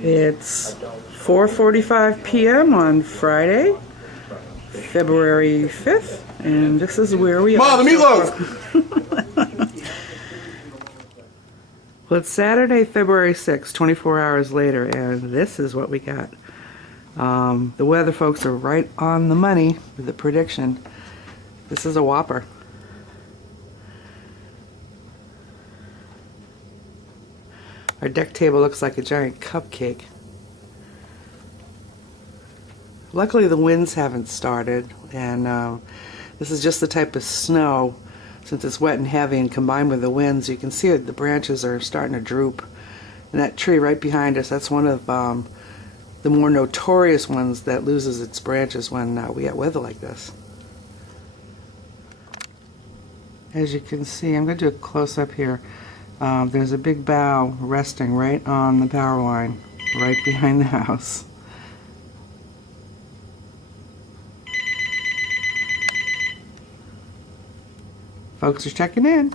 It's 4:45 p.m. on Friday, February 5th, and this is where we are. Mom, the meatloaf! Well, it's Saturday, February 6th, 24 hours later, and this is what we got. The weather folks are right on the money with the prediction. This is a whopper. Our deck table looks like a giant cupcake. Luckily the winds haven't started, and this is just the type of snow, since it's wet and heavy and combined with the winds, you can see the branches are starting to droop. And that tree right behind us, that's one of the more notorious ones that loses its branches when we get weather like this. As you can see, I'm going to do a close-up here. There's a big bough resting right on the power line, right behind the house. Folks are checking in.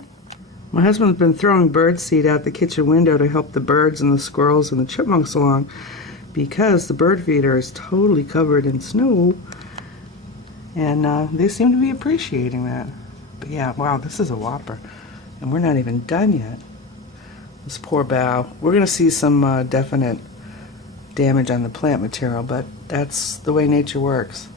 My husband's been throwing bird seed out the kitchen window to help the birds and the squirrels and the chipmunks along, because the bird feeder is totally covered in snow, and they seem to be appreciating that. But yeah, wow, this is a whopper, and we're not even done yet. This poor bough. We're going to see some definite damage on the plant material, but that's the way nature works.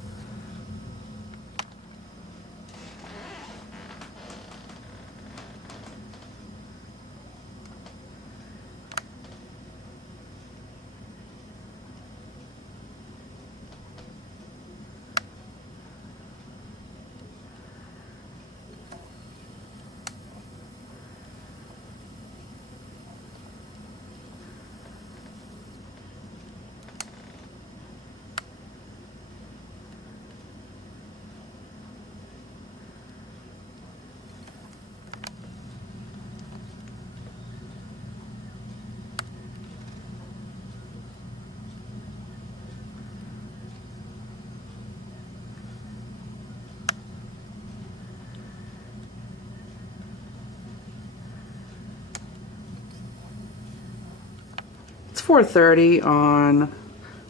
It's 4:30 on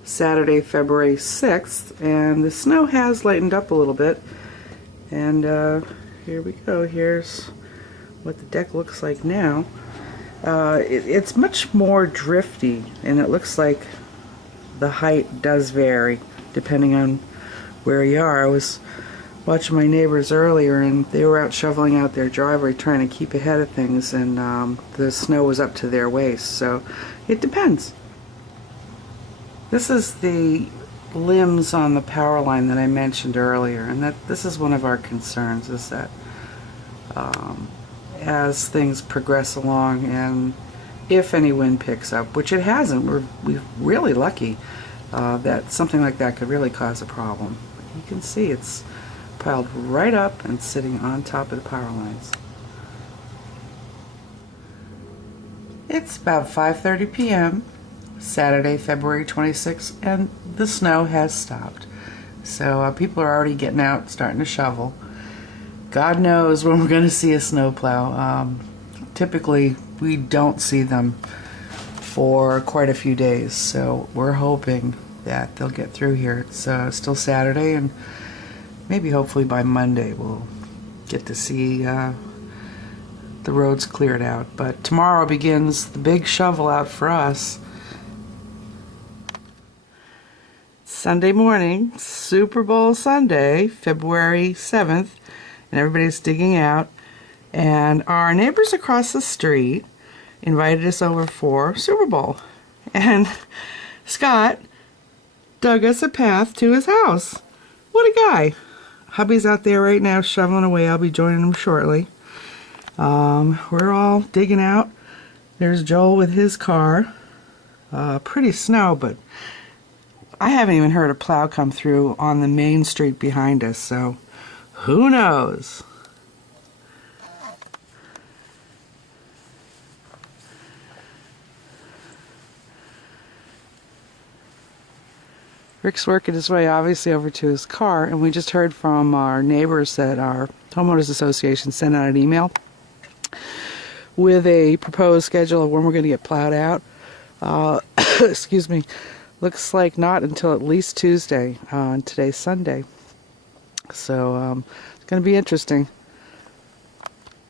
Saturday, February 6th, and the snow has lightened up a little bit. And here we go. Here's what the deck looks like now. It's much more drifty, and it looks like the height does vary depending on where you are. I was watching my neighbors earlier, and they were out shoveling out their driveway trying to keep ahead of things, and the snow was up to their waist, so it depends. This is the limbs on the power line that I mentioned earlier, and this is one of our concerns, is that as things progress along, and if any wind picks up, which it hasn't, we're really lucky that something like that could really cause a problem. You can see it's piled right up and sitting on top of the power lines. It's about 5:30 p.m. Saturday, February 26th, and the snow has stopped. So people are already getting out, starting to shovel. God knows when we're going to see a snowplow. Typically, we don't see them for quite a few days, so we're hoping that they'll get through here. It's still Saturday, and maybe hopefully by Monday we'll get to see the roads cleared out. But tomorrow begins the big shovel out for us. Sunday morning, Super Bowl Sunday, February 7th, and everybody's digging out. And our neighbors across the street invited us over for Super Bowl. And Scott dug us a path to his house. What a guy. Hubby's out there right now shoveling away. I'll be joining him shortly. We're all digging out. There's Joel with his car. Pretty snow, but I haven't even heard a plow come through on the main street behind us, so who knows? Rick's working his way obviously over to his car, and we just heard from our neighbors that our homeowners association sent out an email with a proposed schedule of when we're going to get plowed out. Excuse me. Looks like not until at least Tuesday. And today's Sunday. So it's going to be interesting.